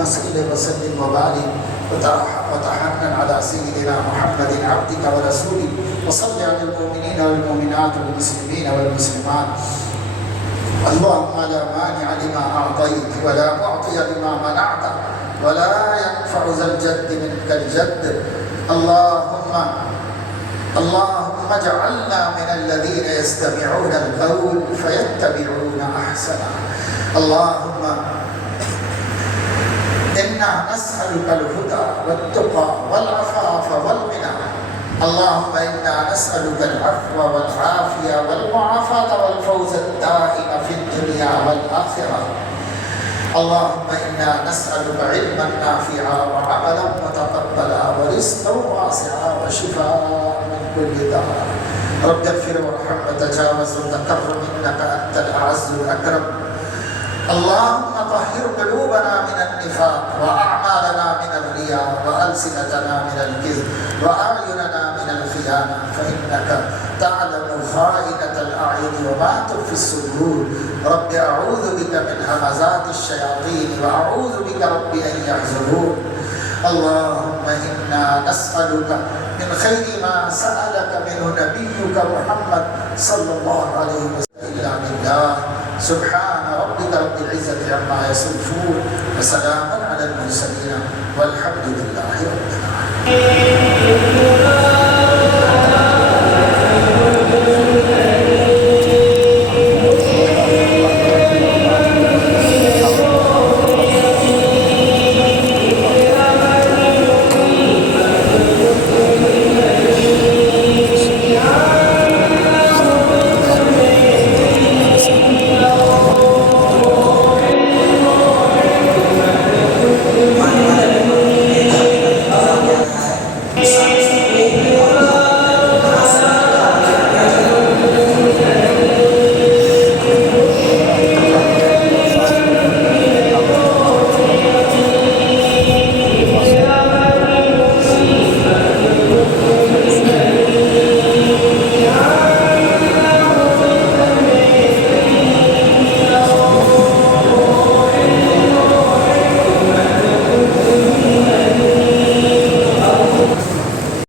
اللهم صل وسلم وبارك وتحنن على سيدنا محمد عبدك ورسولك وصل على المؤمنين والمؤمنات والمسلمين والمسلمات. اللهم لا مانع لما أعطيت ولا معطي لما منعت ولا ينفع ذا الجد منك الجد. اللهم اجعلنا من الذين يستمعون القول فيتبعون أحسنه. اللهم إنا نسألك الهدى والتقى والعفاف والغنى. اللهم إنا نسألك العفو والعافية والمعافاة والفوز الدائم في الدنيا والآخرة. اللهم إنا نسألك علما نافعا وعملا متقبلا ورزقا واسعا وشفاء من كل داء. رب اغفر وارحم وتجاوز وتكرم إنك أنت الأعز الأكرم. اللهم طهر قلوبنا من النفاق وأعمالنا من الرياء وألسنتنا من الكذب وأعيننا من الخيانة فإنك تعلم خائنة الأعين وما تخفي الصدور. رب أعوذ بك من همزات الشياطين وأعوذ بك رب أن يحضرون. اللهم إنا نسألك من خير ما سألك منه نبيك محمد صلى الله عليه وسلم إلا بالله. سبحان ربك رب العزة عما يصفون وسلام على المرسلين والحمد لله رب العالمين.